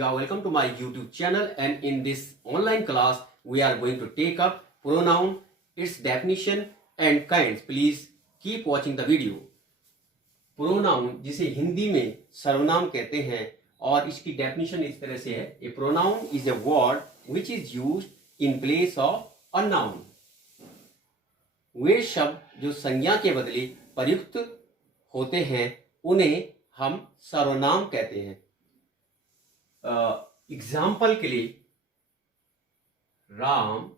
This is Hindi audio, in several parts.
You are welcome to my YouTube channel, and in this online class we are going to take up pronoun, its definition and kinds. Please keep watching the video. Pronoun जिसे हिंदी में सर्वनाम कहते हैं और इसकी डेफिनेशन इस तरह से है, a pronoun is a word which is used in place of a noun. वे शब्द जो संज्ञा के बदले प्रयुक्त होते हैं उन्हें हम सर्वनाम कहते हैं। एग्जाम्पल के लिए Ram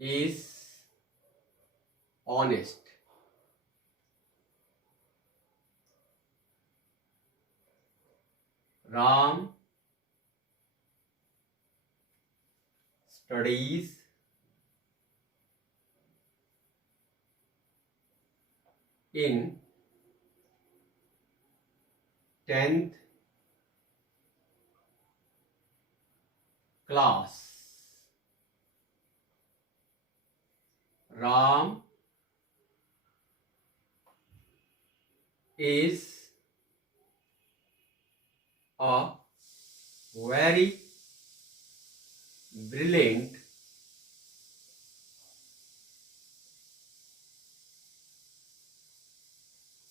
is honest, Ram studies in 10th class. Ram is a very brilliant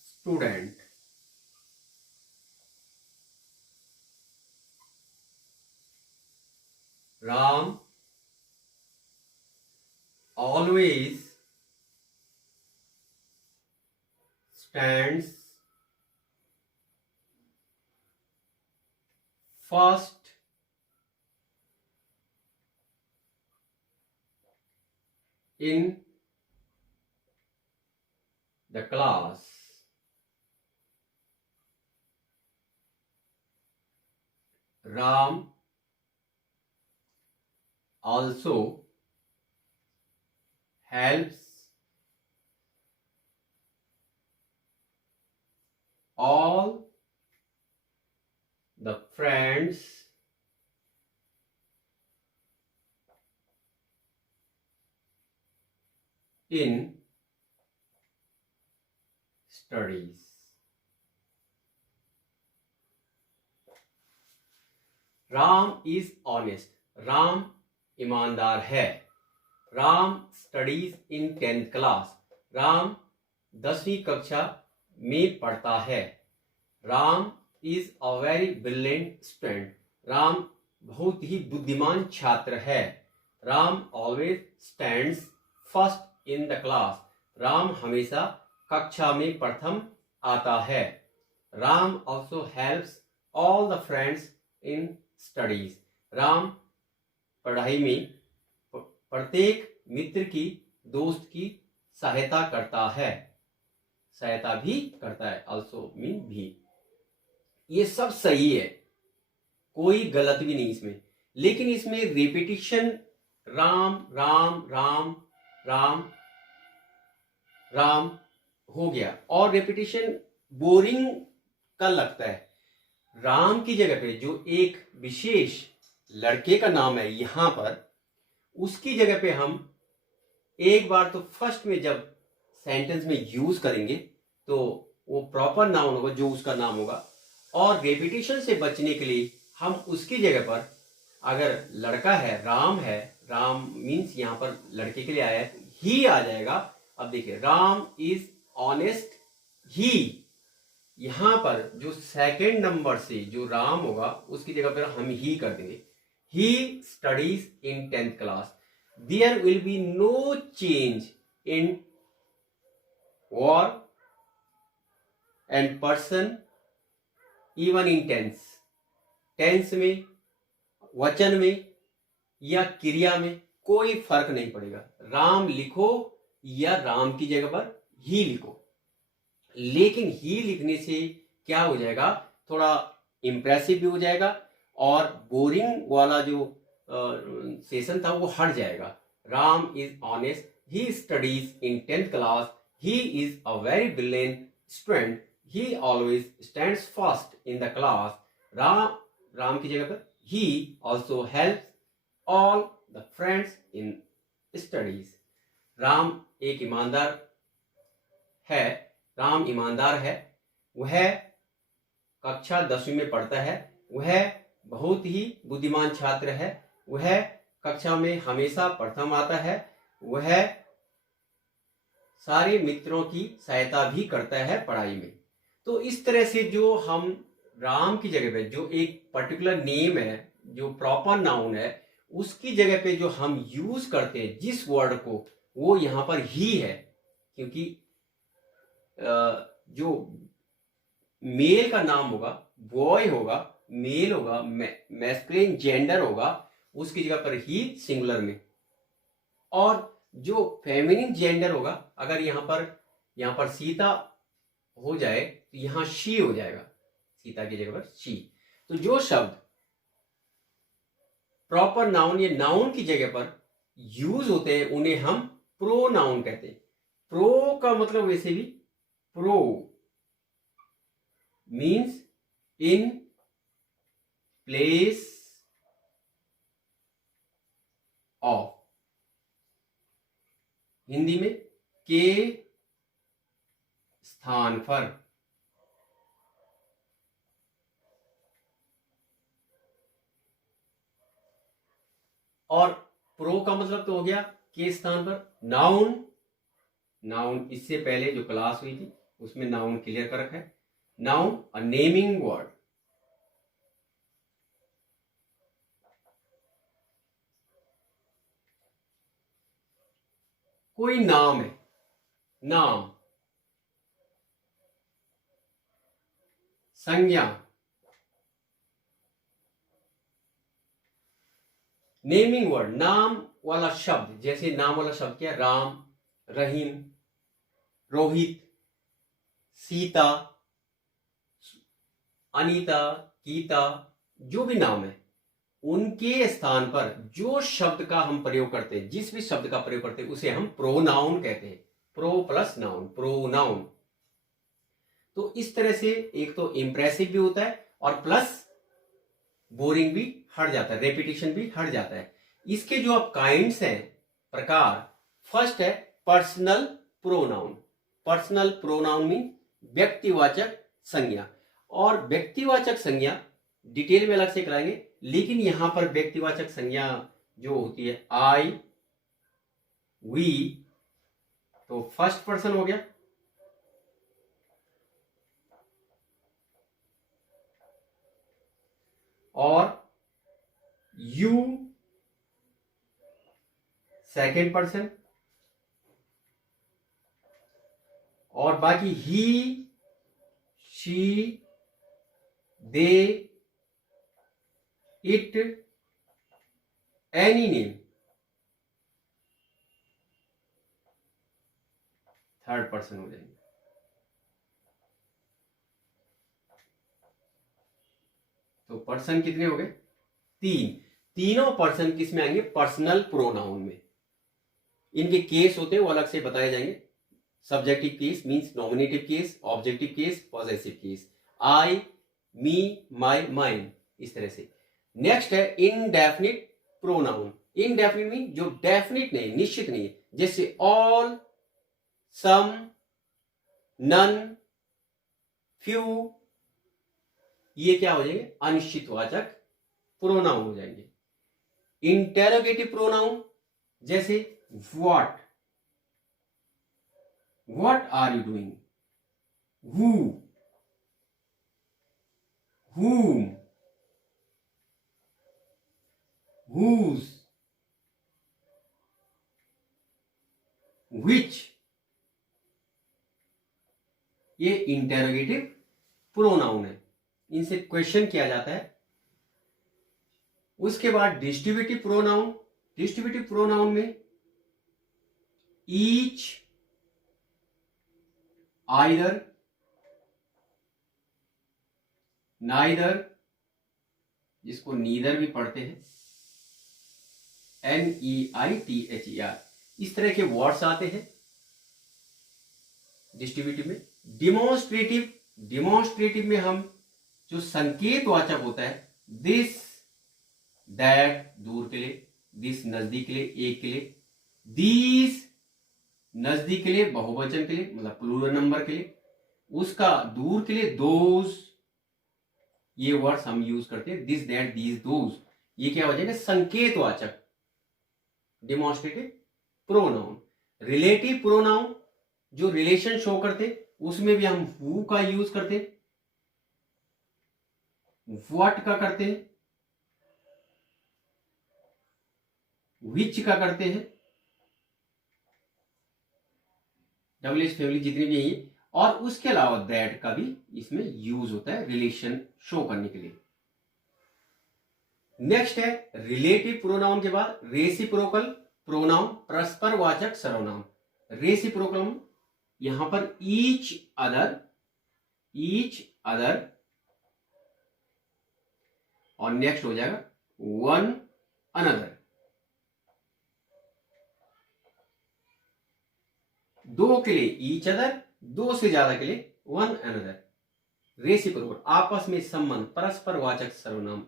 student. Ram always stands first in the class. Ram also helps all the friends in studies. Ram is honest, Ram ईमानदार है। Ram studies in 10th class, Ram 10वीं कक्षा में पढ़ता है। Ram is a very brilliant student, Ram बहुत ही बुद्धिमान छात्र है। Ram always stands first in the class, Ram हमेशा कक्षा में प्रथम आता है। Ram also helps all the friends in studies, Ram पढ़ाई में प्रत्येक मित्र की, दोस्त की सहायता करता है। सहायता भी करता है, ऑल्सो मीन भी। ये सब सही है, कोई गलत भी नहीं इसमें, लेकिन इसमें रिपीटिशन राम राम राम राम राम हो गया और रिपीटिशन बोरिंग का लगता है। राम की जगह पे जो एक विशेष लड़के का नाम है यहां पर, उसकी जगह पे हम एक बार तो फर्स्ट में जब सेंटेंस में यूज करेंगे तो वो प्रॉपर नाउन होगा जो उसका नाम होगा, और रेपिटेशन से बचने के लिए हम उसकी जगह पर अगर लड़का है, राम मीन्स यहां पर लड़के के लिए आया है, ही आ जाएगा। अब देखिए राम इज ऑनेस्ट, ही, यहां पर जो सेकंड नंबर से जो राम होगा उसकी जगह पर हम ही कर देंगे। He studies in 10th class, there will be no change in verb and person even in tense. Tense में, वचन में या क्रिया में कोई फर्क नहीं पड़ेगा। राम लिखो या राम की जगह पर ही लिखो, लेकिन ही लिखने से क्या हो जाएगा, थोड़ा इंप्रेसिव भी हो जाएगा और बोरिंग वाला जो सेशन था वो हट जाएगा। Ram is honest, he studies in 10th class, he is a very brilliant student, he always stands first in the class. Ram की जगह पर he also helps all the friends in studies. Ram एक ईमानदार है, राम ईमानदार है, वह कक्षा 10वीं में पढ़ता है, वह बहुत ही बुद्धिमान छात्र है, वह कक्षा में हमेशा प्रथम आता है, वह सारे मित्रों की सहायता भी करता है पढ़ाई में। तो इस तरह से जो हम राम की जगह पे जो एक पर्टिकुलर नेम है, जो प्रॉपर नाउन है, उसकी जगह पे जो हम यूज करते हैं जिस वर्ड को, वो यहाँ पर ही है। क्योंकि जो मेल का नाम होगा, बॉय होगा, मेल होगा, मैस्कुलिन जेंडर होगा, उसकी जगह पर ही सिंगुलर में। और जो फेमिनिन जेंडर होगा, अगर यहाँ पर सीता हो जाए तो यहाँ शी हो जाएगा, सीता की जगह पर शी। तो जो शब्द प्रॉपर नाउन या नाउन की जगह पर यूज होते हैं उन्हें हम प्रोनाउन कहते हैं। प्रो का मतलब वैसे भी pro means in place of, Hindi में के स्थान पर। और प्रो का मतलब तो हो गया के स्थान पर। नाउन, नाउन इससे पहले जो क्लास हुई थी उसमें नाउन क्लियर कर रखा है। नाउन अ नेमिंग वर्ड, कोई नाम है, नाम। संज्ञा, नेमिंग वर्ड, नाम वाला शब्द। जैसे नाम वाला शब्द क्या? राम, रहीम, रोहित, सीता, अनीता, गीता, जो भी नाम है उनके स्थान पर जो शब्द का हम प्रयोग करते हैं, जिस भी शब्द का प्रयोग करते हैं उसे हम प्रोनाउन कहते हैं। Pro plus noun, pronoun. तो इस तरह से एक तो इंप्रेसिव भी होता है और प्लस बोरिंग भी हट जाता है, रेपिटेशन भी हट जाता है। इसके जो अब काइंड्स हैं, प्रकार, फर्स्ट है personal pronoun. Personal pronoun mean व्यक्तिवाचक संज्ञा। और व्यक्तिवाचक संज्ञा डिटेल में अलग से कराएंगे, लेकिन यहां पर व्यक्तिवाचक संज्ञा जो होती है आई, वी, तो फर्स्ट पर्सन हो गया। और यू सेकेंड पर्सन। और बाकी he, she, they, it, any name third person हो जाएंगे। तो पर्सन कितने हो गए? तीन। तीनों पर्सन किस में आएंगे? पर्सनल प्रोनाउन में। इनके केस होते हैं वो अलग से बताए जाएंगे। Subjective case means nominative case, objective case, possessive case. I, me, my, mine, इस तरह से। नेक्स्ट है इनडेफिनिट प्रोनाउन। इनडेफिनिट मीन जो डेफिनिट नहीं, निश्चित नहीं है, जैसे ऑल, सम, नन, फ्यू, ये क्या हो जाएंगे? अनिश्चितवाचक प्रोनाउन हो जाएंगे। इंटेरोगेटिव प्रोनाउन जैसे what, what are you doing, who, whom, whose, which, ये इंटेरोगेटिव प्रोनाउन है, इनसे क्वेश्चन किया जाता है। उसके बाद डिस्ट्रीब्यूटिव प्रोनाउन। डिस्ट्रीब्यूटिव प्रोनाउन में ईच, आइदर, नाइदर, जिसको नीदर भी पढ़ते हैं, NEITHER, इस तरह के वर्ड्स आते हैं डिस्ट्रीब्यूटिव में। डिमॉन्स्ट्रेटिव, डिमॉन्स्ट्रेटिव में हम जो संकेतवाचक होता है, दिस, दैट दूर के लिए, दिस नजदीक के लिए, एक के लिए, दीज नजदीक के लिए, बहुवचन के लिए मतलब प्लूरल नंबर के लिए, उसका, दूर के लिए दोज, ये वर्ड्स हम यूज करते हैं, दिस दैट दीज दोज, ये क्या हो जाएगा, संकेतवाचक, डिमॉन्स्ट्रेटिव प्रोनाउन। रिलेटिव प्रोनाउन जो रिलेशन शो करते, उसमें भी हम हु का यूज करते, व्हाट का करते हैं, विच का करते हैं, डबल एच फैमिली जितनी भी है, और उसके अलावा दैट का भी इसमें यूज होता है रिलेशन शो करने के लिए। नेक्स्ट है रिलेटिव प्रोनाउन के बाद रेसिप्रोकल प्रोनाउन, परस्परवाचक सर्वनाम। रेसिप्रोकल यहां पर ईच अदर, और नेक्स्ट हो जाएगा वन अनदर। दो के लिए ईच अदर, दो से ज्यादा के लिए वन अनदर। रेसिप्रोकल आपस में संबंध, परस्परवाचक सर्वनाम।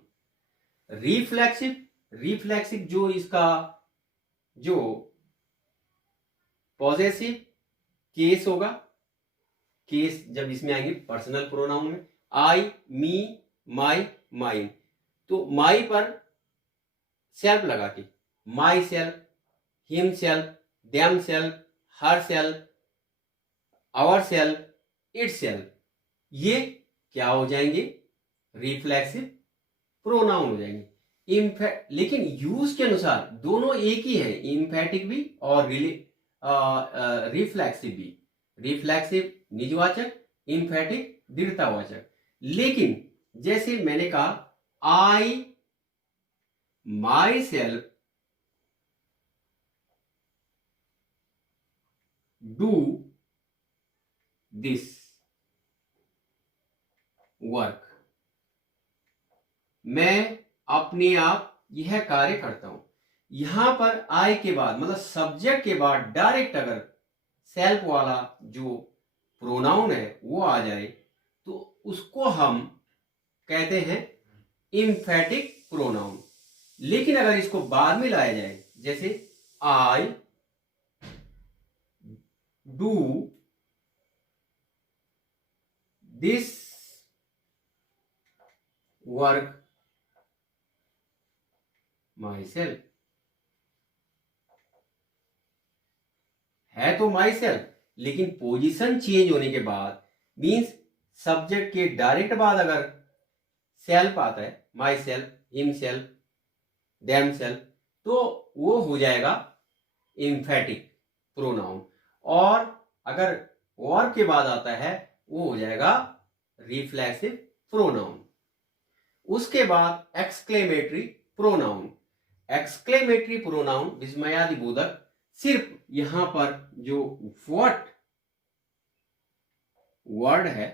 रिफ्लेक्सिव जो इसका जो पॉजेसिव केस होगा, केस जब इसमें आएंगे पर्सनल प्रोनाउन में, आई, मी, माई, माइन, तो माई पर सेल्फ लगा के, myself, himself, themself, herself, ourself, itself, ये क्या हो जाएंगे, रिफ्लेक्सिव प्रोनाउन हो जाएंगे। लेकिन यूज के अनुसार दोनों एक ही है, इम्फेटिक भी और रिफ्लेक्सिव भी। रिफ्लेक्सिव निजवाचक, इम्फेटिक दृढ़तावाचक। लेकिन जैसे मैंने कहा, I myself do this work, मैं अपने आप यह कार्य करता हूं। यहां पर आई के बाद मतलब सब्जेक्ट के बाद डायरेक्ट अगर सेल्फ वाला जो प्रोनाउन है वो आ जाए तो उसको हम कहते हैं इम्फेटिक प्रोनाउन। लेकिन अगर इसको बाद में लाया जाए, जैसे I do this work my self, है तो माई सेल्फ, लेकिन पोजीशन चेंज होने के बाद मींस सब्जेक्ट के डायरेक्ट बाद अगर सेल्फ आता है, my self, himself, them self, तो वो हो जाएगा इम्फेटिक प्रोनाउन। और अगर और के बाद आता है वो हो जाएगा रिफ्लेक्सिव प्रोनाउन। उसके बाद एक्सक्लेमेटरी प्रोनाउन। एक्सक्लेमेटरी प्रोनाउन विस्मयादि बोधक, सिर्फ यहां पर जो व्हाट वर्ड है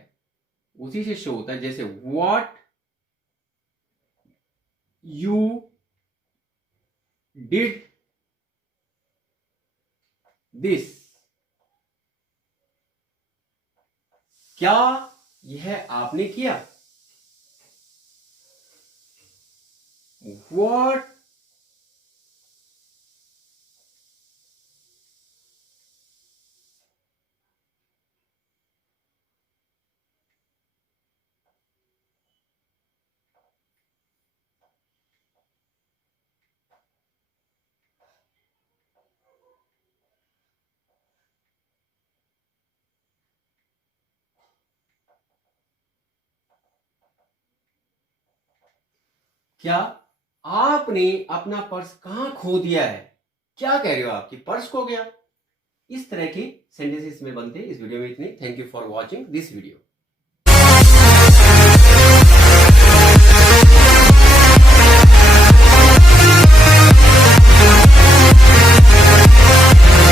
उसी से शो होता है। जैसे व्हाट यू डिड दिस, क्या यह आपने किया। व्हाट क्या आपने अपना पर्स कहां खो दिया है। क्या कह रहे हो आप कि पर्स खो गया। इस तरह के सेंटेंसेस में बनते हैं। इस वीडियो में इतने। Thank you for watching this video.